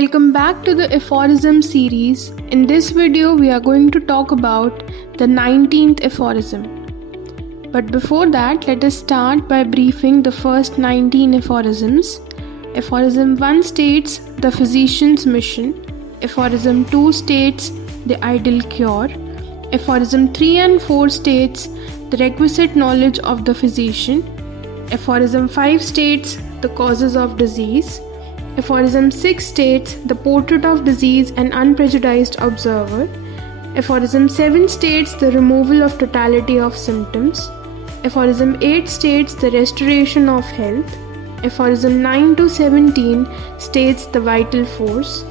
Welcome back to the aphorism series. In this video, we are going to talk about the 19th aphorism. But before that, let us start by briefing the first 19 aphorisms. Aphorism 1 states the physician's mission. Aphorism 2 states the ideal cure. Aphorism 3 and 4 states the requisite knowledge of the physician. Aphorism 5 states the causes of disease. Aphorism 6 states the portrait of disease and unprejudiced observer. Aphorism 7 states the removal of totality of symptoms. Aphorism 8 states the restoration of health. Aphorism 9 to 17 states the vital force.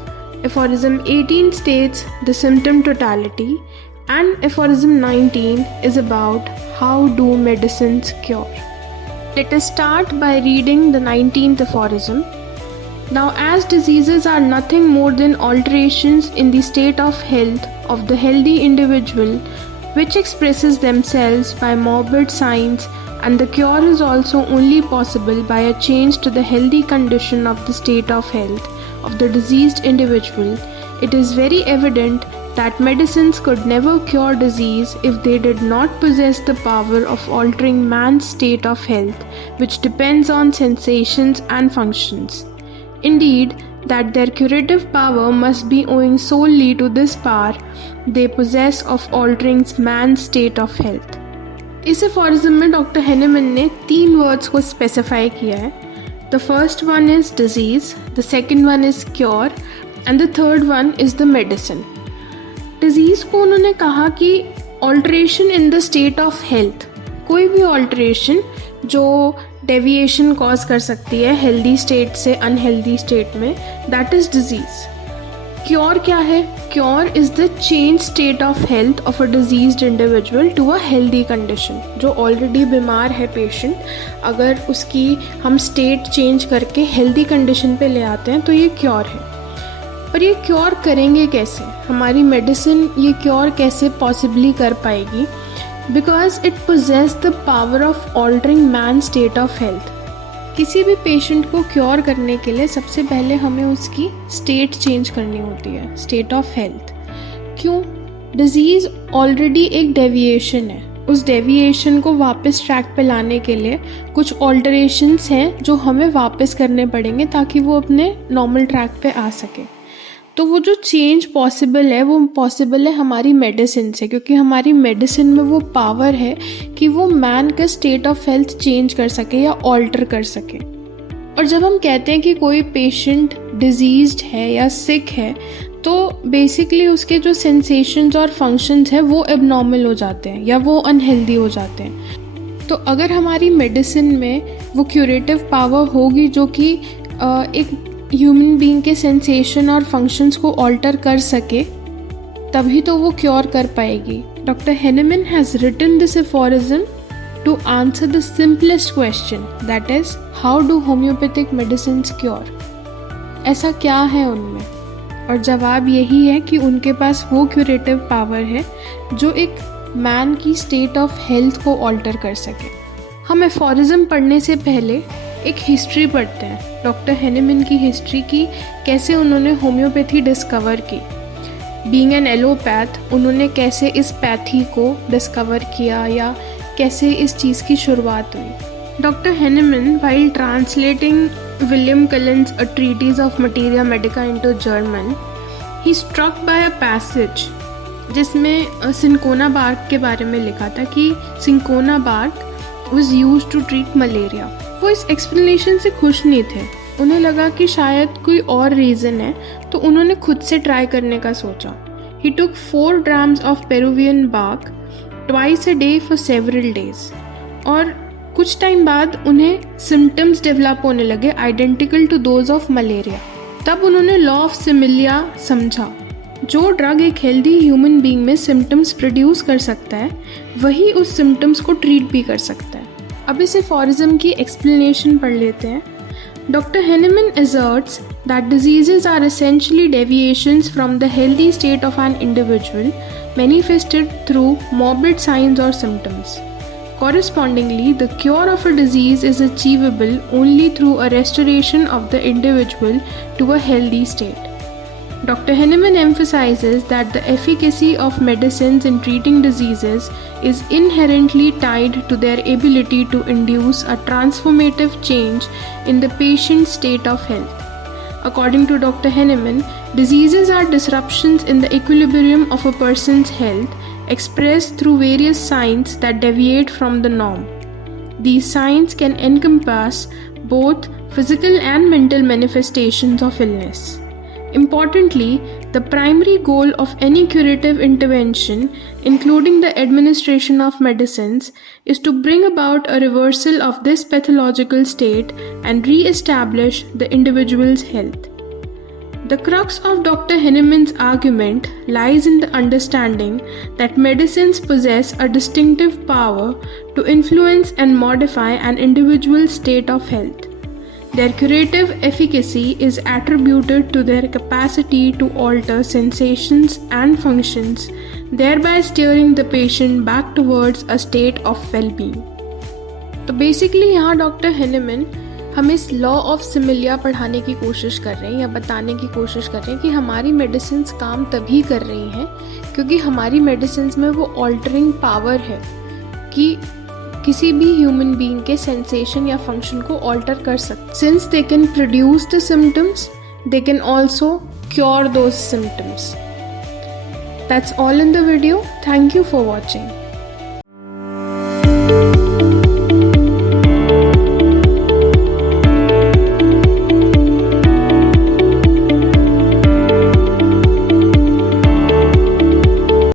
Aphorism 18 states the symptom totality. And aphorism 19 is about how do medicines cure. Let us start by reading the 19th aphorism. Now, as diseases are nothing more than alterations in the state of health of the healthy individual, which expresses themselves by morbid signs, and the cure is also only possible by a change to the healthy condition of the state of health of the diseased individual, it is very evident that medicines could never cure disease if they did not possess the power of altering man's state of health, which depends on sensations and functions. Indeed, that their curative power must be owing solely to this power they possess of altering man's state of health. इस aphorism में doctor Hahnemann ने 3 words को specify किया है. The first one is disease, the second one is cure, and the third one is the medicine. Disease को उन्होंने कहा कि alteration in the state of health, कोई भी alteration जो डेविएशन कॉज कर सकती है हेल्दी स्टेट से अनहेल्दी स्टेट में, दैट इज डिजीज. क्योर क्या है? Cure is the change state of health of a diseased individual to a healthy condition. जो ऑलरेडी बीमार है पेशेंट, अगर उसकी हम स्टेट चेंज करके हेल्दी कंडीशन पे ले आते हैं तो ये क्योर है. पर ये क्योर करेंगे कैसे? हमारी मेडिसिन ये क्योर कैसे पॉसिबली कर पाएगी? Because it possess the power of altering man's state of health. किसी भी पेशेंट को क्योर करने के लिए सबसे पहले हमें उसकी स्टेट चेंज करनी होती है, स्टेट ऑफ हेल्थ. क्यों? डिजीज़ ऑलरेडी एक डेविएशन है. उस डेविएशन को वापस ट्रैक पे लाने के लिए कुछ ऑल्टरेशंस हैं जो हमें वापस करने पड़ेंगे ताकि वो अपने नॉर्मल ट्रैक पे आ सके. तो वो जो चेंज पॉसिबल है वो पॉसिबल है हमारी मेडिसिन से, क्योंकि हमारी मेडिसिन में वो पावर है कि वो मैन का स्टेट ऑफ हेल्थ चेंज कर सके या ऑल्टर कर सके. और जब हम कहते हैं कि कोई पेशेंट डिजीज्ड है या सिक है तो बेसिकली उसके जो सेंसेशंस और फंक्शंस हैं वो एबनॉर्मल हो जाते हैं या वो अनहेल्दी हो जाते हैं. तो अगर हमारी मेडिसिन में वो क्यूरेटिव पावर होगी जो कि एक ह्यूमन बीइंग के सेंसेशन और फंक्शंस को ऑल्टर कर सके, तभी तो वो क्योर कर पाएगी. Doctor Hahnemann has written this aphorism to answer the simplest question, that is how do homeopathic medicines cure. ऐसा क्या है उनमें? और जवाब यही है कि उनके पास वो क्यूरेटिव पावर है जो एक मैन की स्टेट ऑफ हेल्थ को ऑल्टर कर सके. हम एफोरिज्म पढ़ने से पहले एक हिस्ट्री पढ़ते हैं, डॉक्टर हेनेमन की हिस्ट्री की, कैसे उन्होंने होम्योपैथी डिस्कवर की. बीइंग एन एलोपैथ, उन्होंने कैसे इस पैथी को डिस्कवर किया या कैसे इस चीज़ की शुरुआत हुई. Doctor Hahnemann, while translating William Cullen's a treatise of materia medica into German, he struck by a passage जिसमें सिंकोना बार्क के बारे में लिखा था कि cinchona bark was used to treat malaria. वो इस एक्सप्लेनेशन से खुश नहीं थे. उन्हें लगा कि शायद कोई और रीज़न है, तो उन्होंने खुद से ट्राई करने का सोचा. He took 4 grams of Peruvian bark twice a day for several days. और कुछ टाइम बाद उन्हें सिम्टम्स डेवलप होने लगे identical to those of malaria. तब उन्होंने लॉ ऑफ सिमिलिया समझा. जो ड्रग एक हेल्दी ह्यूमन बीइंग में सिम्टम्स प्रोड्यूस कर सकता है वही उस सिम्टम्स को ट्रीट भी कर सकता है. अब इस एफोरिज्म की एक्सप्लेनेशन पढ़ लेते हैं. Doctor Hahnemann asserts that diseases are essentially deviations from the healthy state of an individual manifested through morbid signs or symptoms. Correspondingly, the cure of a disease is achievable only through a restoration of the individual to a healthy state. Dr. Henneman emphasizes that the efficacy of medicines in treating diseases is inherently tied to their ability to induce a transformative change in the patient's state of health. According to Dr. Henneman, diseases are disruptions in the equilibrium of a person's health expressed through various signs that deviate from the norm. These signs can encompass both physical and mental manifestations of illness. Importantly, the primary goal of any curative intervention, including the administration of medicines, is to bring about a reversal of this pathological state and re-establish the individual's health. The crux of Dr. Henneman's argument lies in the understanding that medicines possess a distinctive power to influence and modify an individual's state of health. Their curative efficacy is attributed to their capacity to alter sensations and functions, thereby steering the patient back towards a state of well-being. तो बेसिकली यहाँ doctor Hahnemann हम इस law of similia पढ़ाने की कोशिश कर रहे हैं या बताने की कोशिश कर रहे हैं कि हमारी मेडिसिन्स काम तभी कर रही हैं क्योंकि हमारी मेडिसिन्स में वो ऑल्टरिंग पावर है कि किसी भी ह्यूमन बीइंग के सेंसेशन या फंक्शन को ऑल्टर कर सकते. Since they can produce the symptoms, they can also cure those symptoms. That's all in the video. Thank you for watching.